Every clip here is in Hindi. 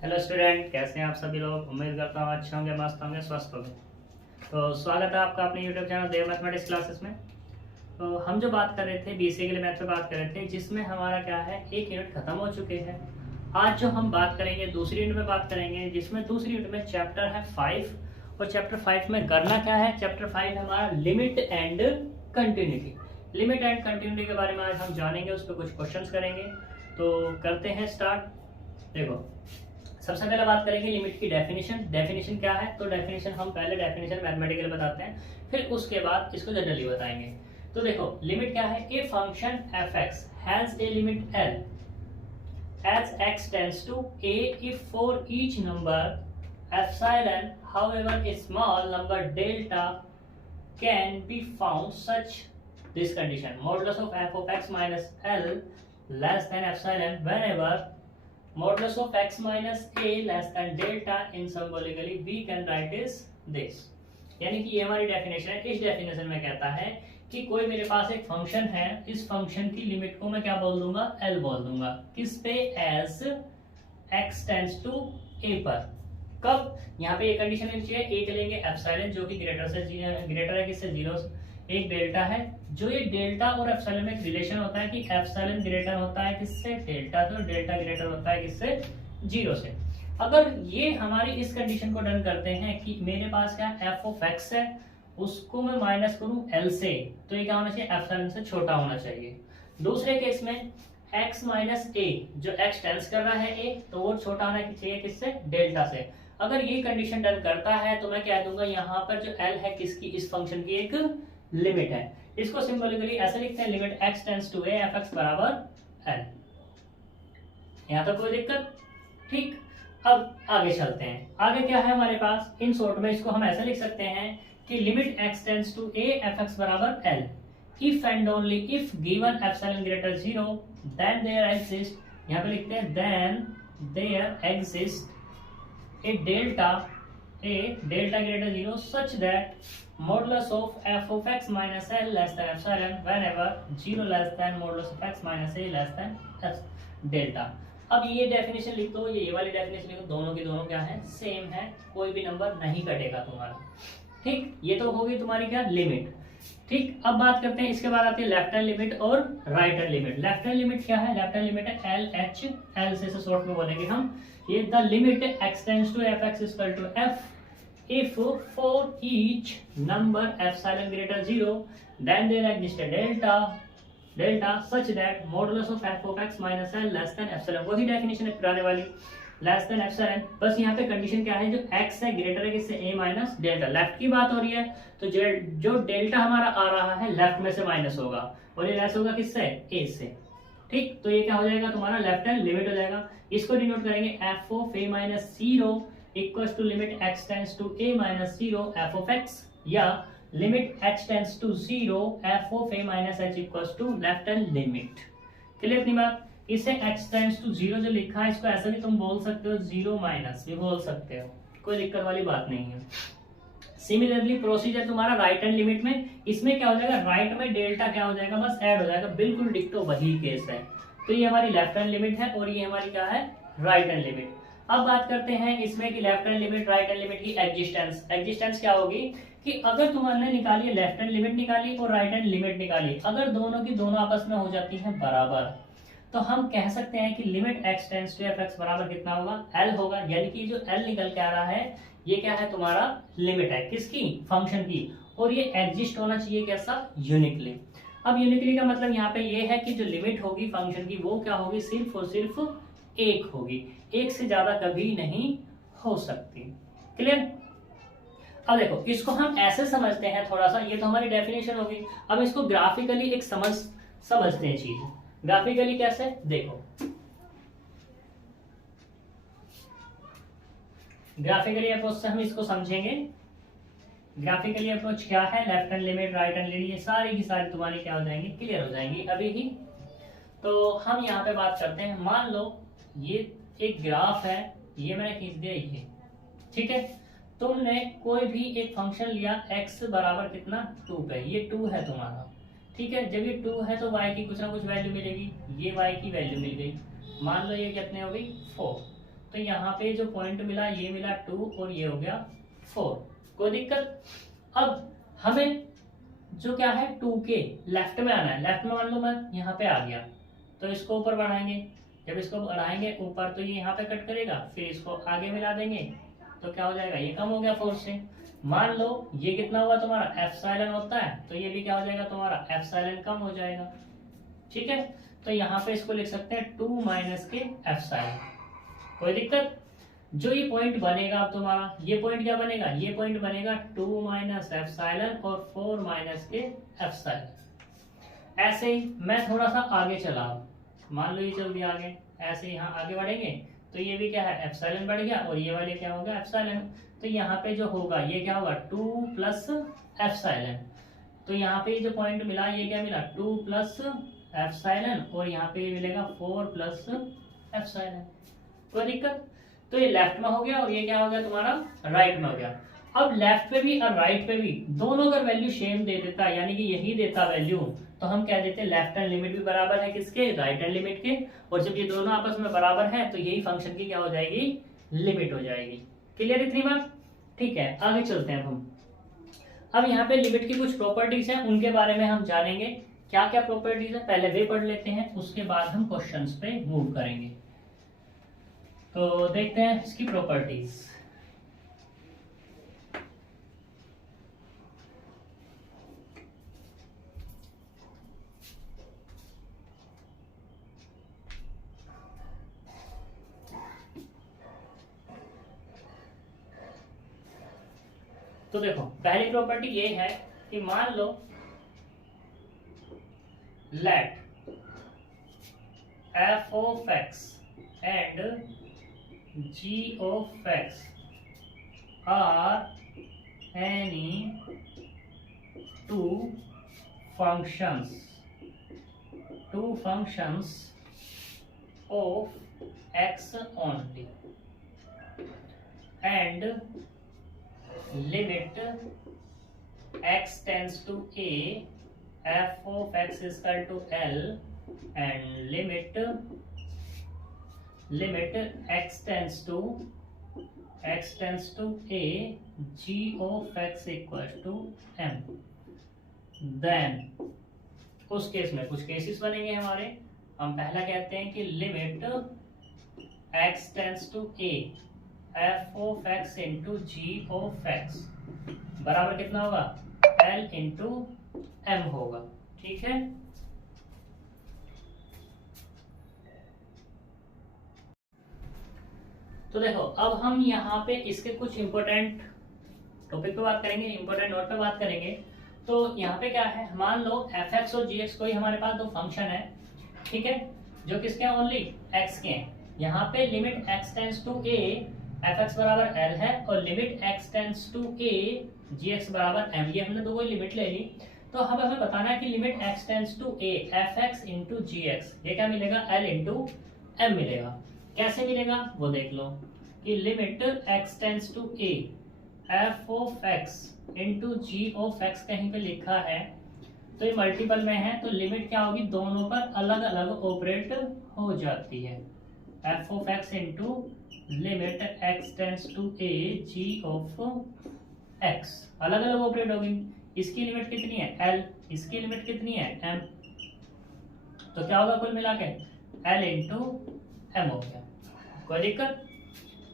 हेलो स्टूडेंट, कैसे हैं आप सभी लोग। उम्मीद करता हूँ अच्छे होंगे, मस्त होंगे, स्वस्थ होंगे। तो स्वागत है आपका अपने यूट्यूब चैनल देव मैथमेटिक्स क्लासेस में। तो हम जो बात कर रहे थे बीसीए के लिए मैथ पे बात कर रहे थे, जिसमें हमारा क्या है, एक यूनिट खत्म हो चुके हैं। आज जो हम बात करेंगे दूसरी यूनिट में बात करेंगे, जिसमें दूसरी यूनिट में चैप्टर है 5। और चैप्टर 5 में करना क्या है, चैप्टर 5 है हमारा limit and continuity. Limit and continuity के बारे में आज हम जानेंगे, उस पर कुछ क्वेश्चन करेंगे। तो करते हैं स्टार्ट। देखो, सबसे पहले बात करेंगे लिमिट की डेफिनेशन। डेफिनेशन क्या है, तो डेफिनेशन हम पहले डेफिनेशन मैथमेटिकल बताते हैं, फिर उसके बाद इसको जनरली बताएंगे। तो देखो लिमिट क्या है, a function F x has a limit L as x tends to a if for each number epsilon however a small number delta can be found such this condition modulus of f of x minus l less than epsilon whenever modulus of x minus a less than delta in symbolically we can write is this। यानी कि ये हमारी डेफिनेशन है। इस डेफिनेशन में कहता है कि कोई मेरे पास एक फंक्शन है, इस फंक्शन की लिमिट को मैं क्या बोल दूंगा, एल बोल दूंगा। किस पे, एज एक्स टेंड्स टू ए पर। कब, यहाँ पे ये कंडीशन लेनी चाहिए, ए के लेंगे एप्सिलॉन जो कि ग्रेटर है किससे, जीरो से। एक डेल्टा है, जो ये डेल्टा और एप्सिलॉन में एक रिलेशन होता है कि एप्सिलॉन ग्रेटर होता है किससे, डेल्टा से, और डेल्टा ग्रेटर होता है किससे, जीरो से। अगर ये हमारी इस कंडीशन को डन करते हैं कि मेरे पास क्या एफ ऑफ एक्स है, उसको मैं माइनस करूं एल से, तो ये क्या होना चाहिए, एप्सिलॉन से छोटा होना चाहिए। दूसरे केस में x माइनस ए, जो x टेंस कर रहा है a, तो वो छोटा होना चाहिए किससे, डेल्टा से। अगर ये कंडीशन डन करता है तो मैं कह दूंगा यहाँ पर जो l है किसकी, इस फंक्शन की एक लिमिट है। इसको सिंबॉलिकली ऐसे लिखते हैं, limit x tends to a F X बराबर l। यहाँ तक कोई दिक्कत, ठीक। अब आगे चलते हैं, आगे क्या है हमारे पास, इन शॉर्ट में इसको हम ऐसे लिख सकते हैं कि limit x tends to a F X बराबर l if and only if given epsilon greater 0 then there exists, यहाँ पे लिखते हैं then there exists a delta greater 0 such that modulus of f of x minus l less than epsilon whenever 0 less than modulus of x minus a less than delta। अब ये डेफिनेशन लिख दो, ये वाली डेफिनेशन लिख दो, दोनों की दोनों क्या है, सेम है, कोई भी नंबर नहीं कटेगा तुम्हारा, ठीक। ये तो होगी तुम्हारी क्या, लिमिट, ठीक। अब बात करते हैं, इसके बाद आती है लेफ्ट हैंड लिमिट और right hand limit. Left hand limit क्या है, लेफ्ट हैंड लिमिट है एल एच, एल से शॉर्ट में बोलेंगे हम। ये the limit x tends to F X equal to F if for each number epsilon greater 0 then there exist delta such that modulus of F of X minus L less than epsilon. वही डेफिनेशन है पुराने वाली, लेस देन एप्सिलॉन। बस यहाँ पे कंडीशन क्या है, जो x है ग्रेटर है किससे, a माइनस डेल्टा। लेफ्ट की बात हो रही है तो जो डेल्टा हमारा आ रहा है लेफ्ट में से माइनस होगा, और ये लेस होगा किससे, a से, ठीक। तो ये क्या हो जाएगा तुम्हारा, लेफ्ट हैंड लिमिट हो जाएगा। इसको डिनोट करेंगे f of a minus 0 equals to limit x tends to a minus 0 f of x, या limit h tends to 0 f of a minus h equals to left hand limit. Clear अपनी बात। इसे x टेंड्स टू 0 जो लिखा है, इसको ऐसा भी तुम बोल सकते हो, 0 माइनस भी बोल सकते हो, कोई दिक्कत वाली बात नहीं है। सिमिलरली प्रोसीजर तुम्हारा राइट हैंड लिमिट में, इसमें क्या हो जाएगा, राइट में डेल्टा क्या हो जाएगा, बस ऐड हो जाएगा, बिल्कुल डिक्टो वही केस है। तो ये हमारी लेफ्ट हैंड लिमिट है और ये हमारी क्या है, राइट हैंड लिमिट। अब बात करते हैं इसमें कि left hand limit right hand limit की एग्जिस्टेंस। एग्जिस्टेंस क्या होगी कि अगर तुमने निकाली, लेफ्ट हैंड लिमिट निकाली और राइट हैंड लिमिट निकाली, अगर दोनों की दोनों आपस में हो जाती है बराबर, तो हम कह सकते हैं कि limit x tends to F X बराबर कितना होगा, l होगा। यानी कि जो l निकल के आ रहा है, ये क्या है तुम्हारा, लिमिट है किसकी, फंक्शन की, और ये एग्जिस्ट होना चाहिए कैसा, यूनिकली। अब यूनिकली का मतलब यहाँ पे ये है कि जो लिमिट होगी फंक्शन की, वो क्या होगी, सिर्फ और सिर्फ एक होगी, एक से ज्यादा कभी नहीं हो सकती। क्लियर। अब देखो इसको हम ऐसे समझते हैं थोड़ा सा, ये तो हमारी डेफिनेशन होगी। अब इसको ग्राफिकली एक समझते हैं चीज। ग्राफिकली कैसे, देखो ग्राफिकली अप्रोच से हम इसको समझेंगे। ग्राफिकली अप्रोच क्या है, left hand limit right hand limit, ये सारी की सारी तुम्हारी क्या हो जाएंगी, क्लियर हो जाएंगी अभी ही। तो हम यहाँ पे बात करते हैं, मान लो ये एक ग्राफ है, ये मैंने खींच दिया ये, ठीक है। तुमने कोई भी एक फंक्शन लिया x बराबर कितना, 2 पे, ये 2 है तुम्हारा, ठीक है। जब ये 2 है तो y की कुछ ना कुछ वैल्यू मिलेगी, ये y की वैल्यू मिल गई, मान लो ये कितने हो गई, 4। तो यहाँ पे जो पॉइंट मिला ये मिला 2 और ये हो गया 4, कोई दिक्कत। अब हमें जो क्या है 2 के लेफ्ट में आना है, लेफ्ट में मान लो मैं यहाँ पे आ गया, तो इसको ऊपर बढ़ाएंगे, जब इसको बढ़ाएंगे ऊपर तो ये यहाँ पे कट करेगा, फिर इसको आगे मिला देंगे तो क्या हो जाएगा, ये कम हो गया 4 से। मान लो ये कितना हुआ तुम्हारा एप्सिलॉन होता है, तो ये भी क्या हो जाएगा तुम्हारा एप्सिलॉन कम हो जाएगा, ठीक है। तो यहाँ पे इसको लिख सकते हैं 2 माइनस के एप्सिलॉन, कोई दिक्कत। जो ये पॉइंट बनेगा अब तुम्हारा, ये पॉइंट क्या बनेगा, ये पॉइंट बनेगा 2 माइनस एप्सिलॉन और 4 माइनस के एप्सिलॉन। ऐसे ही मैं थोड़ा सा आगे चला, मान लो ये चल दिया आगे, ऐसे यहाँ आगे बढ़ेंगे तो ये भी क्या है एप्सिलॉन बढ़ गया और ये वाले क्या होगा एप्सिलॉन। तो यहाँ पे जो होगा ये क्या होगा 2 प्लस एप्सिलॉन, तो यहाँ पे जो पॉइंट मिला ये क्या मिला 2 प्लस एप्सिलॉन और यहाँ पे मिलेगा 4 प्लस एप्सिलॉन, कोई दिक्कत। तो ये लेफ्ट में हो गया और ये क्या हो गया तुम्हारा राइट में हो गया। अब लेफ्ट पे भी और राइट पे भी दोनों अगर वैल्यू सेम दे देता यानी कि यही देता वैल्यू, तो हम कह देते हैं लेफ्ट हैंड लिमिट भी बराबर है किसके, राइट हैंड लिमिट के। और जब ये दोनों आपस में बराबर है तो यही फंक्शन की क्या हो जाएगी, लिमिट हो जाएगी। क्लियर इतनी बात, ठीक है। आगे चलते हैं हम। अब यहाँ पे लिमिट की कुछ प्रॉपर्टीज हैं, उनके बारे में हम जानेंगे क्या क्या प्रॉपर्टीज है, पहले वे पढ़ लेते हैं, उसके बाद हम क्वेश्चंस पे मूव करेंगे। तो देखते हैं इसकी प्रॉपर्टीज। तो देखो पहली प्रॉपर्टी ये है कि मान लो late f of x and g of x are any two functions of x only, and limit x tends to a, f of x is equal to L, and limit x tends to a, g of x equals to m। then उस केस में कुछ केसेस बनेंगे हमारे। हम पहला कहते हैं कि limit x tends to a, f of x into g of x बराबर कितना होगा L into m होगा, ठीक है। तो देखो अब हम यहाँ पे इसके कुछ इंपॉर्टेंट टॉपिक पे बात करेंगे, इंपॉर्टेंट नोट पे बात करेंगे। तो यहाँ पे क्या है, मान लो f(x) और gx कोई हमारे पास दो फंक्शन है, ठीक है, जो किसके हैं, ओनली x के हैं। यहाँ पे limit x tends to a, f(x) बराबर L है, और limit x tends to a, gx बराबर m। ये हमने दो कोई लिमिट ले ली। तो अब हमें बताना है कि limit x tends to a, f(x) into gx, ये क्या मिलेगा L इंटू m मिलेगा। कैसे मिलेगा वो देख लो कि limit x tends to a, f of x into G of X कहीं पे लिखा है तो ये मल्टीपल में है, तो लिमिट क्या होगी, दोनों पर अलग अलग ऑपरेट हो जाती है। f of x into limit x tends to a, g of x अलग अलग ऑपरेट होगी। इसकी लिमिट कितनी है L, इसकी लिमिट कितनी है M, तो क्या होगा कुल मिला के L इंटू M हो गया, कोई दिक्कत।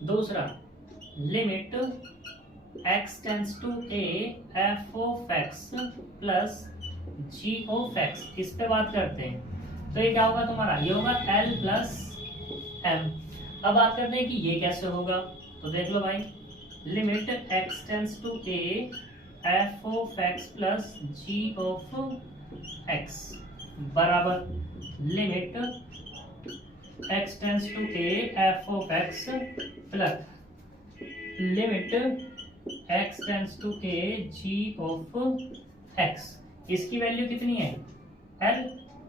दूसरा limit x tends to a, f of x plus g of x, इस पे बात करते हैं। तो ये क्या होगा तुम्हारा, ये होगा L प्लस M। अब बात करते हैं कि ये कैसे होगा, तो देख लो भाई, limit x tends to a, f of x plus g of x बराबर limit x tends to a, f of x plus limit x tends to a, g of x। इसकी वैल्यू कितनी है L,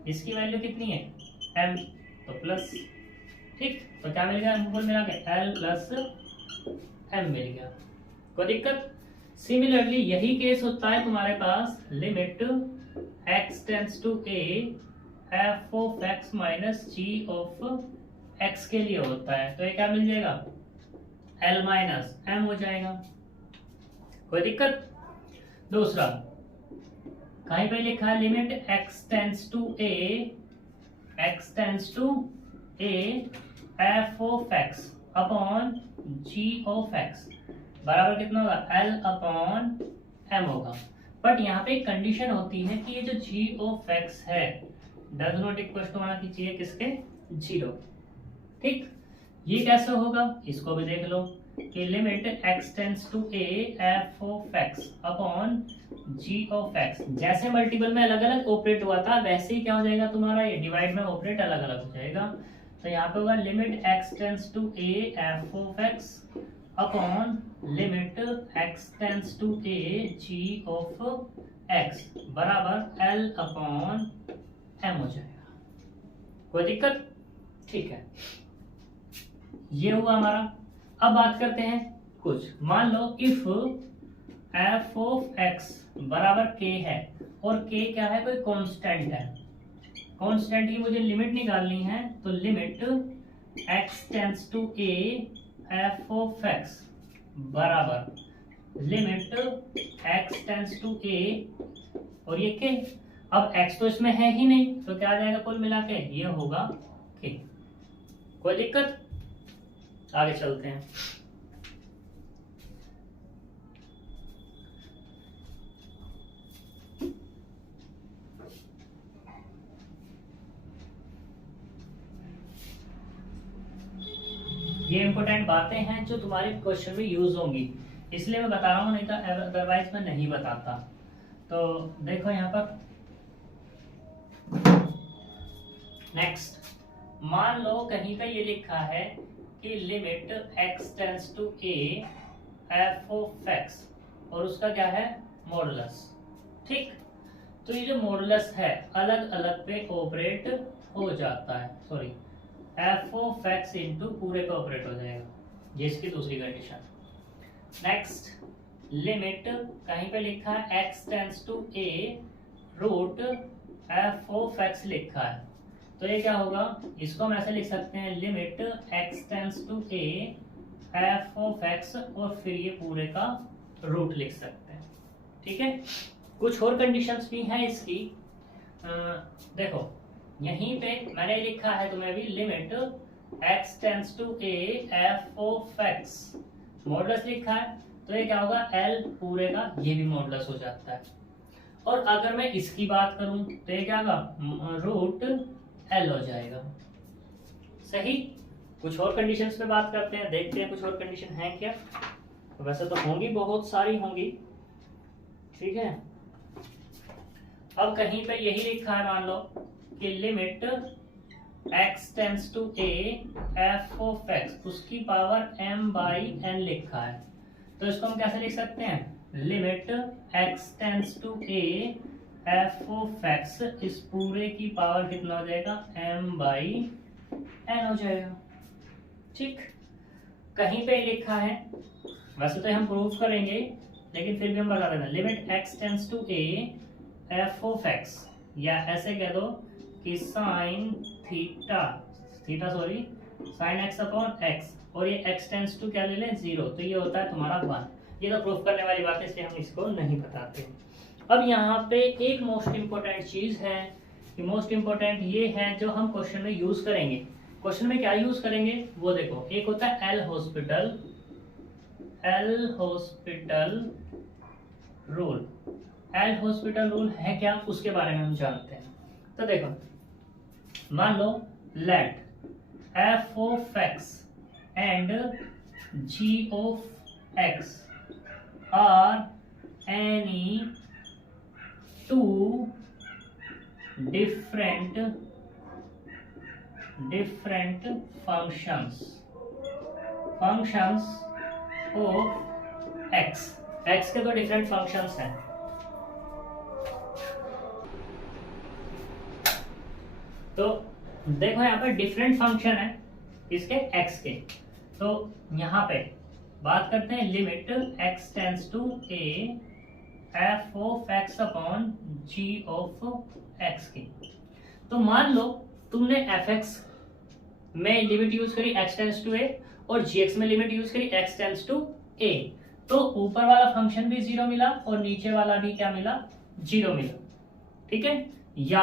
इसकी वैल्यू कितनी है M, तो प्लस, ठीक। तो क्या मिल गया हमको, मिला के L प्लस M मिल गया, कोई दिक्कत। सिमिलरली यही केस होता है तुम्हारे पास limit x tends to a, f of x minus g of X के लिए होता है, तो ये क्या मिल जाएगा, एल माइनस एम हो जाएगा। कोई दिक्कत? दूसरा, कहीं पे लिखा है limit x tends to a f of x upon g of x बराबर कितना होगा, एल अपॉन एम होगा। बट यहाँ पे एक कंडीशन होती है कि ये जो जी ऑफ एक्स है डज नॉट इक्वल टू होना चाहिए किसके, 0। ठीक, ये कैसे होगा, इसको भी देख लो कि limit x tends to a f of x upon g of x, जैसे मल्टीपल में अलग अलग ऑपरेट हुआ था वैसे ही क्या हो जाएगा तुम्हारा, ये डिवाइड में ऑपरेट अलग अलग हो जाएगा। तो यहाँ पे होगा limit x tends to a f of x upon limit x tends to a g of x बराबर एल अपॉन एम हो जाएगा। कोई दिक्कत? ठीक है, ये हुआ हमारा। अब बात करते हैं कुछ, मान लो इफ एफ ऑफ एक्स बराबर के है और के क्या है, कोई कांस्टेंट है, कांस्टेंट की मुझे लिमिट निकालनी है, तो limit x tends to a f of x बराबर limit x tends to a और ये के। अब एक्स तो इसमें है ही नहीं, तो क्या आ जाएगा कुल मिला के, ये होगा के। कोई दिक्कत? आगे चलते हैं। ये इंपॉर्टेंट बातें हैं जो तुम्हारे क्वेश्चन में यूज होंगी, इसलिए मैं बता रहा हूँ, नहीं तो अदरवाइज मैं नहीं बताता। तो देखो यहाँ पर नेक्स्ट, मान लो कहीं पे ये लिखा है कि limit x tends to a f of x और उसका क्या है, मॉडुलस। ठीक, तो ये जो मॉडुलस है अलग अलग पे ऑपरेट हो जाता है, sorry F of x into पूरे पे ऑपरेट हो जाएगा, ये इसकी दूसरी कंडीशन। नेक्स्ट, लिमिट कहीं पे लिखा है x tends to a root f of x लिखा है, तो ये क्या होगा, इसको हम ऐसे लिख सकते हैं limit x tends to a f of x और फिर ये पूरे का रूट लिख सकते हैं। ठीक है, कुछ और कंडीशंस भी हैं इसकी। देखो यहीं पे मैंने लिखा है तुम्हें भी limit x tends to a f of x modulus लिखा है, तो ये क्या होगा, एल पूरे का ये भी मॉडुलस हो जाता है। और अगर मैं इसकी बात करूं तो ये क्या होगा, रूट एल हो जाएगा। सही, कुछ और कंडीशंस पे बात करते हैं, देखते हैं कुछ और कंडीशन है क्या। वैसे तो होंगी, बहुत सारी होंगी। ठीक है, अब कहीं पे यही लिखा है, मान लो कि limit x tends to a f of x उसकी पावर m बाई n लिखा है, तो इसको हम कैसे लिख सकते हैं, limit x tends to a f of x इस पूरे की पावर कितना हो जाएगा, m बाई n हो जाएगा। ठीक, कहीं पे लिखा है, वैसे तो हम प्रूफ करेंगे लेकिन फिर भी हम बता देना, limit x tends to a f of x, या ऐसे कह दो कि sine theta sorry sine x upon x, और ये एक्स टेंस टू क्या ले लें, 0, तो ये होता है तुम्हारा 1। ये तो प्रूफ करने वाली बात है, इसलिए हम इसको नहीं बताते। अब यहाँ पे एक मोस्ट इंपोर्टेंट चीज है, कि मोस्ट इंपोर्टेंट ये है जो हम क्वेश्चन में यूज करेंगे। क्वेश्चन में क्या यूज करेंगे वो देखो, एक होता है L hospital rule. L hospital rule है क्या, उसके बारे में हम जानते हैं। तो देखो, मान लो let F of X and G of X are any two different functions of x के तो डिफरेंट फंक्शंस हैं। तो देखो यहाँ पे डिफरेंट फंक्शन है इसके x के, तो यहाँ पे बात करते हैं limit x tends to a F of x upon g of x की। तो मान लो तुमने एफ एक्स में लिमिट यूज करी x टेंड्स टू a और gx में लिमिट यूज करी x टेंड्स टू a, तो ऊपर वाला फंक्शन भी 0 मिला और नीचे वाला भी क्या मिला, 0 मिला। ठीक है, या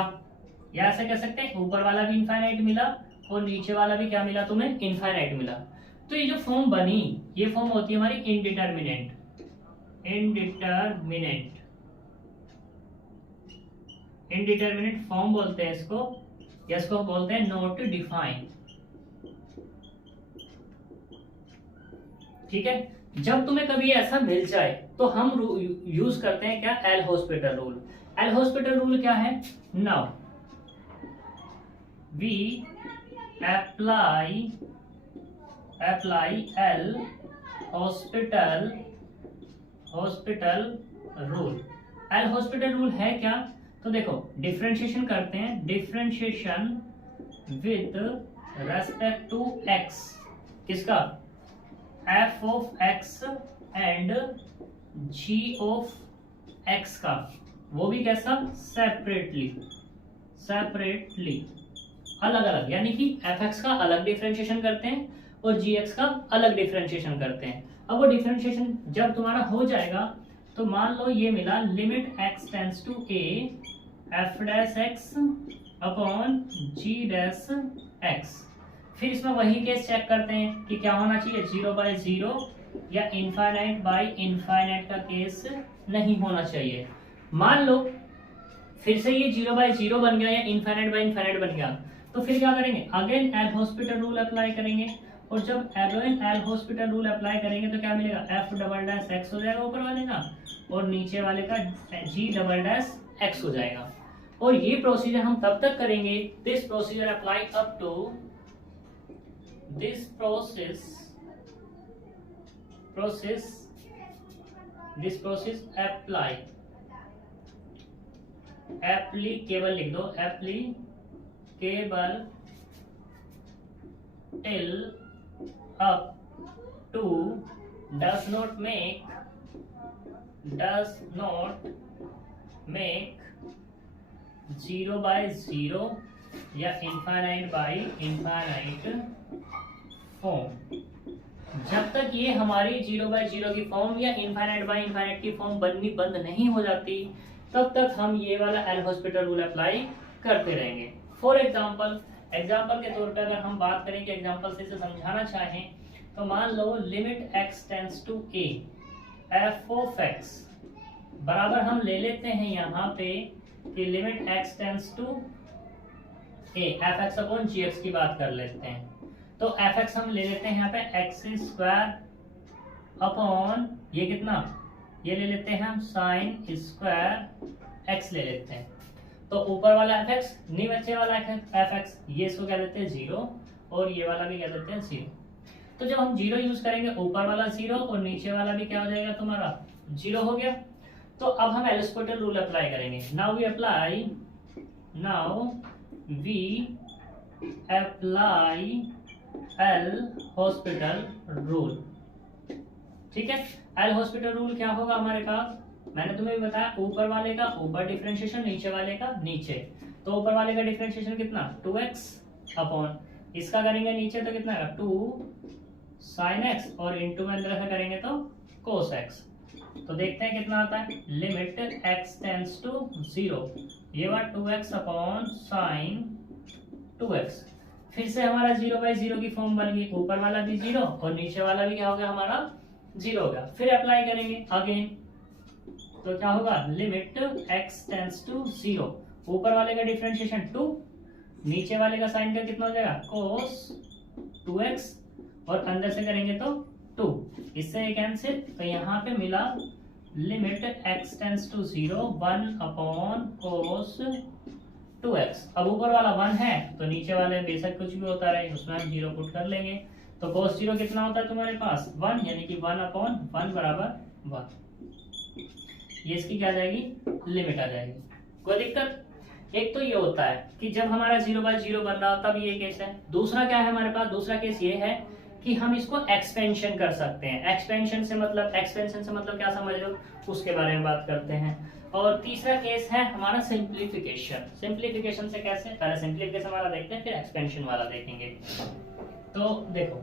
ऐसे कह सकते हैं ऊपर वाला भी इनफाइनाइट मिला और नीचे वाला भी क्या मिला तुम्हें, इनफाइनाइट मिला। तो ये जो फॉर्म बनी, ये फॉर्म होती है हमारी इनडिटरमिनेंट फॉर्म बोलते हैं इसको, या इसको बोलते हैं नॉट डिफाइन। ठीक है, जब तुम्हें कभी ऐसा मिल जाए तो हम यूज करते हैं क्या, L hospital rule. L hospital rule क्या है, now we apply L hospital rule. L hospital rule है क्या, तो देखो डिफरेंशिएशन करते हैं, differentiation with respect to X, किसका, F of X and G of X का, वो भी कैसा, सेपरेटली अलग अलग, यानी कि एफ एक्स का अलग डिफरेंशिएशन करते हैं और जी एक्स का अलग डिफरेंशिएशन करते हैं। अब वो डिफरेंशिएशन जब तुम्हारा हो जाएगा तो मान लो ये मिला limit x tends to a f dash x upon g dash x. फिर इसमें वही केस चेक करते हैं कि क्या होना चाहिए, 0/0 या इनफाइनाइट बाय इनफाइनाइट का केस नहीं होना चाहिए। मान लो फिर से ये 0/0 बन गया या इनफाइनाइट बाय इनफाइनाइट बन गया, तो फिर क्या करेंगे, again L hospital rule apply करेंगे। और जब again L hospital rule apply करेंगे तो क्या मिलेगा, एफ डबल डैश एक्स हो जाएगा ऊपर वाले का और नीचे वाले का जी डबल डैश एक्स हो जाएगा। और ये प्रोसीजर हम तब तक करेंगे, this procedure apply up to this process apply, applicable लिख दो, applicable till up to does not make 0/0 या infinite by infinite फॉर्म। जब तक ये हमारी 0/0 की फॉर्म या इनफाइनाइट बाय इनफाइनाइट की फॉर्म बननी बंद नहीं हो जाती, तब तक हम ये वाला एल हॉस्पिटल रूल अप्लाई करते रहेंगे। फॉर एग्जाम्पल के तौर पे अगर हम बात करें कि एग्जाम्पल से इसे समझाना चाहें, तो मान लो limit x tends to a F of x बराबर हम ले लेते हैं यहाँ पे कि limit x tends to a F X upon G X की बात कर लेते हैं। तो एफ एक्स हम ले लेते हैं यहाँ पे एक्स स्क्वायर अपॉन ये कितना, ये ले लेते हैं हम साइन स्क्वायर एक्स ले लेते हैं। तो ऊपर वाला एफ एक्स, नीचे वाला एफ एक्स, ये इसको क्या देते हैं 0 और ये वाला भी क्या देते हैं 0। तो जब हम 0 यूज करेंगे, ऊपर वाला 0 और नीचे वाला भी क्या हो जाएगा तुम्हारा 0 हो गया। तो अब हम एल हॉस्पिटल रूल अप्लाई करेंगे। Now we apply L hospital rule. ठीक है, एल हॉस्पिटल रूल क्या होगा हमारे पास, मैंने तुम्हें भी बताया ऊपर वाले का ऊपर डिफरेंशिएशन, नीचे वाले का नीचे। तो ऊपर वाले का डिफरेंशिएशन कितना, 2x अपॉन इसका करेंगे नीचे तो कितना है 2 sin x और इंटू में अंदर से करेंगे तो cos x। तो देखते हैं कितना आता है, लिमिट x टेंड्स टू 0, ये बात 2x अपॉन साइन 2x। फिर से हमारा 0/0 की फॉर्म बन गई, ऊपर वाला भी 0 और नीचे वाला भी क्या हो गया हमारा 0 हो गया। फिर अप्लाई करेंगे अगेन, तो क्या होगा, लिमिट x टेंड्स टू 0, ऊपर वाले का डिफरेंशिएशन 2, नीचे वाले का साइन का कितना हो जाएगा cos 2x और अंदर से करेंगे तो 2, इससे कैंसिल। तो यहाँ पे मिला limit x tends to 0 1 upon cos 2x। अब ऊपर वाला 1 है तो नीचे वाले बेशक कुछ भी होता रहे उसमें हम 0 पुट कर लेंगे। तो cos 0 कितना होता है तुम्हारे पास 1, यानी कि 1 अपॉन 1 बराबर 1। ये इसकी क्या आ जाएगी, लिमिट आ जाएगी। कोई दिक्कत, एक तो ये होता है कि जब हमारा 0/0 बन रहा हो तब ये केस है। दूसरा क्या है हमारे पास, दूसरा केस ये है कि हम इसको एक्सपेंशन कर सकते हैं। एक्सपेंशन से मतलब क्या समझ लो, उसके बारे में बात करते हैं। और तीसरा केस है हमारा सिंप्लीफिकेशन। सिंप्लीफिकेशन से कैसे, पहले सिंप्लीफिकेशन वाला देखते हैं फिर एक्सपेंशन वाला देखेंगे। तो देखो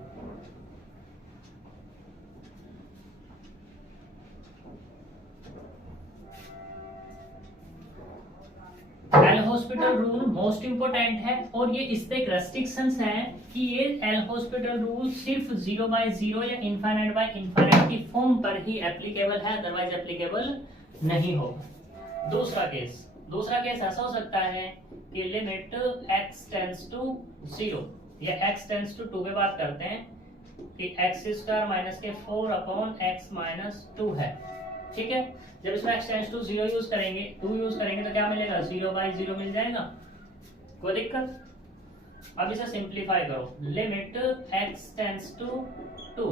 L hospital rule most important है और ये इस पे एक रेस्ट्रिक्शंस हैं कि ये एल हॉस्पिटल रूल सिर्फ 0/0 या इनफाइनाइट बाय इनफाइनाइट की फॉर्म पर ही एप्लीकेबल है, अदरवाइज एप्लीकेबल नहीं होगा। दूसरा केस ऐसा हो सकता है कि लिमिट x टेंड्स टू 0 या x टेंड्स टू 2 पे बात करते हैं कि x² माइनस के 4/x माइनस 2 है, ठीक है। जब इसमें x टेंड्स टू 0 यूज करेंगे, 2 यूज करेंगे तो क्या मिलेगा, 0/0 मिल जाएगा, कोई दिक्कत। अब इसे सिंप्लीफाई करो, लिमिट x टेंड्स टू 2,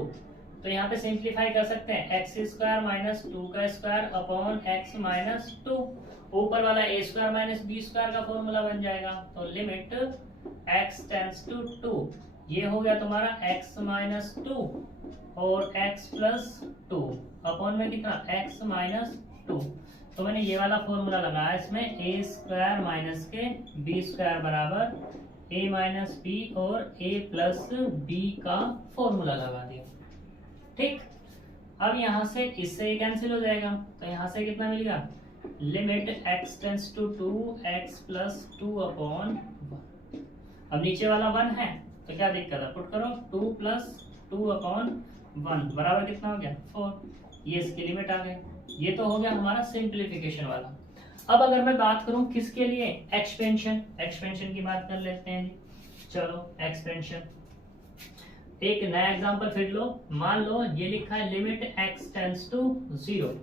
तो यहाँ पे सिंप्लीफाई कर सकते हैं x² माइनस 2 का स्क्वायर अपॉन x माइनस 2, ऊपर वाला a² माइनस b² का फॉर्मूला बन जाएगा। तो लिमिट x टेंड्स टू 2, ये हो गया तुम्हारा x माइनस 2 और x प्लस 2 अपॉन में कितना x माइनस 2। तो मैंने ये वाला फॉर्मूला लगाया, इसमें a² माइनस के b² बराबर a माइनस b और a प्लस b का फॉर्मूला लगा दिया, ठीक। अब यहाँ से इससे कैंसिल हो जाएगा, तो यहाँ से कितना मिलेगा, limit x tends to 2 x plus 2 upon 1। अब नीचे वाला 1 है तो क्या दिक्कत है, पुट करो 2 प्लस 2 अपॉन 1 बराबर कितना हो गया 4, ये इसकी लिमिट आ गई। ये तो हो गया हमारा सिंप्लीफिकेशन वाला। अब अगर मैं बात करूं किसके लिए, एक्सपेंशन की बात कर लेते हैं। चलो एक्सपेंशन, एक नया एग्जांपल फिर लो। मान लो ये लिखा है limit x tends to 0,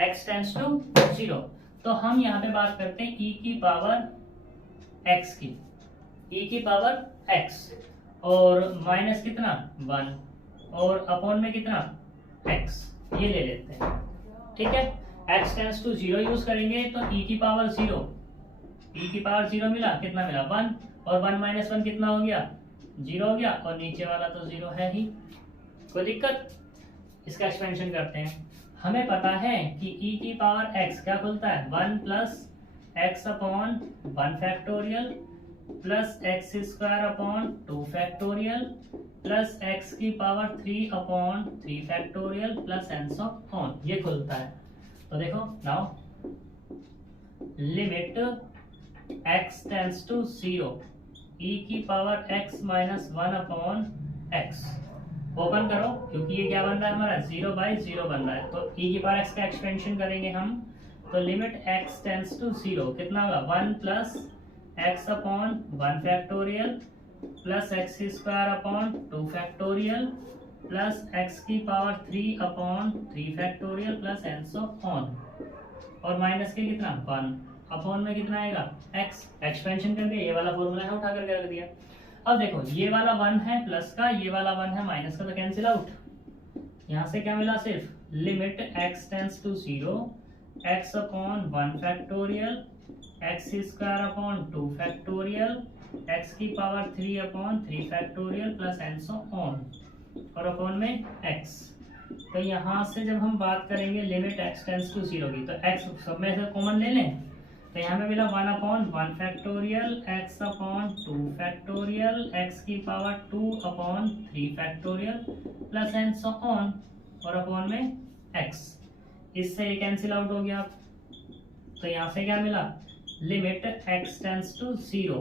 x tends to 0, तो हम यहाँ पे बात करते हैं e की पावर x की, e की पावर x और माइनस कितना 1 और अपॉन में कितना x, ये ले लेते हैं, ठीक है। x टेंड्स टू 0 यूज करेंगे तो e की पावर 0, e की पावर 0 मिला, कितना मिला 1 और 1 माइनस 1 कितना हो गया 0 हो गया, और नीचे वाला तो 0 है ही, कोई दिक्कत। इसका एक्सपेंशन करते हैं। हमें पता है कि e की पावर x क्या खुलता है 1 plus x upon 1 factorial plus x² upon 2 factorial plus x की power 3 upon 3 factorial plus and so on, ये खुलता है। तो देखो now limit x tends to 0 e की power x minus 1 upon x, open करो क्योंकि ये क्या बन रहा है हमारा 0/0 बन रहा है, तो e की पावर x का एक्सपेंशन करेंगे हम, तो लिमिट x टेंड्स टू 0 कितना होगा 1 plus x upon 1 factorial plus x² upon 2 factorial plus x की power 3 upon 3 factorial plus and so on, और माइनस के कितना 1 अपॉन में कितना आएगा x, एक्सपेंशन करके ये वाला फॉर्मूला है उठा करके रख दिया। अब देखो ये वाला 1 है प्लस का, ये वाला 1 है माइनस का, तो कैंसिल आउट। यहाँ से क्या मिला, सिर्फ limit x tends to 0 x upon 1 factorial x² upon 2 factorial x की power 3 upon 3 factorial plus and so on, और अपॉन में x। तो यहाँ से जब हम बात करेंगे लिमिट x टेंड्स टू 0 की, तो x सब में से कॉमन ले लें, तो यहाँ पे मिला 1 upon 1 factorial x upon 2 factorial x की power 2 upon 3 factorial plus and so on, और अपॉन में x। इससे ये कैंसिल आउट हो गया। तो यहाँ से क्या मिला, limit x tends to 0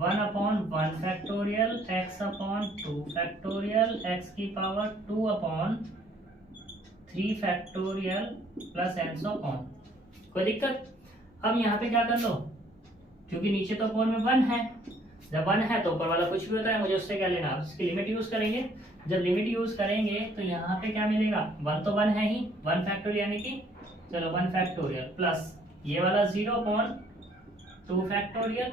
1 upon 1 factorial x upon 2 factorial x की power 2 upon 3 factorial plus and so on, कोई दिक्कत। अब यहाँ पे क्या कर लो, क्योंकि नीचे तो अपॉन में 1 है, जब 1 है तो ऊपर वाला कुछ भी होता है, मुझे उससे क्या लेना, उसकी लिमिट यूज करेंगे। जब लिमिट यूज करेंगे तो यहाँ पे क्या मिलेगा, 1 तो 1 है ही, 1 फैक्टोरियल यानी कि चलो 1 फैक्टोरियल प्लस ये वाला 0 अपॉन 2 फैक्टोरियल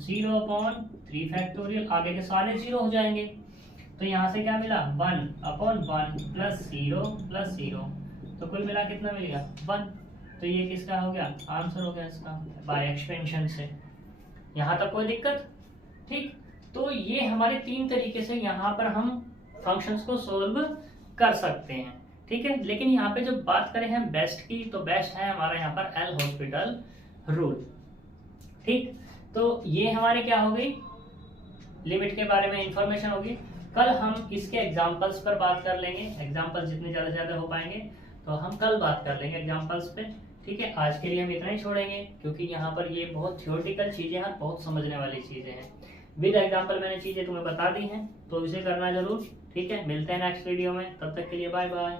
0 अपॉन 3 फैक्टोरियल, आगे के सारे 0 हो जाएंगे। तो यहाँ से क्या मिला 1 अपॉन 1 प्लस 0 प्लस 0, तो कुल मिला कितना मिलेगा 1। तो ये किसका हो गया, आंसर हो गया इसका बाय एक्सपेंशन से। यहाँ तक कोई दिक्कत, ठीक। तो ये हमारे 3 तरीके से यहाँ पर हम फंक्शंस को सोल्व कर सकते हैं, ठीक है। लेकिन यहाँ पे जब बात करें हम बेस्ट की, तो बेस्ट है हमारा यहाँ पर एल हॉस्पिटल रूल, ठीक। तो ये हमारे क्या हो गई, लिमिट के बारे में इंफॉर्मेशन होगी। कल हम इसके एग्जाम्पल्स पर बात कर लेंगे, एग्जाम्पल्स जितने ज़्यादा से ज़्यादा हो पाएंगे तो हम कल बात कर लेंगे एग्जाम्पल्स पे। ठीक है, आज के लिए हम इतना ही छोड़ेंगे क्योंकि यहाँ पर ये बहुत थियोरटिकल चीज़ें हैं, बहुत समझने वाली चीज़ें हैं। विद एग्जाम्पल मैंने चीज़ें तुम्हें बता दी हैं, तो इसे करना जरूर। ठीक है, मिलते हैं नेक्स्ट वीडियो में, तब तक के लिए बाय बाय।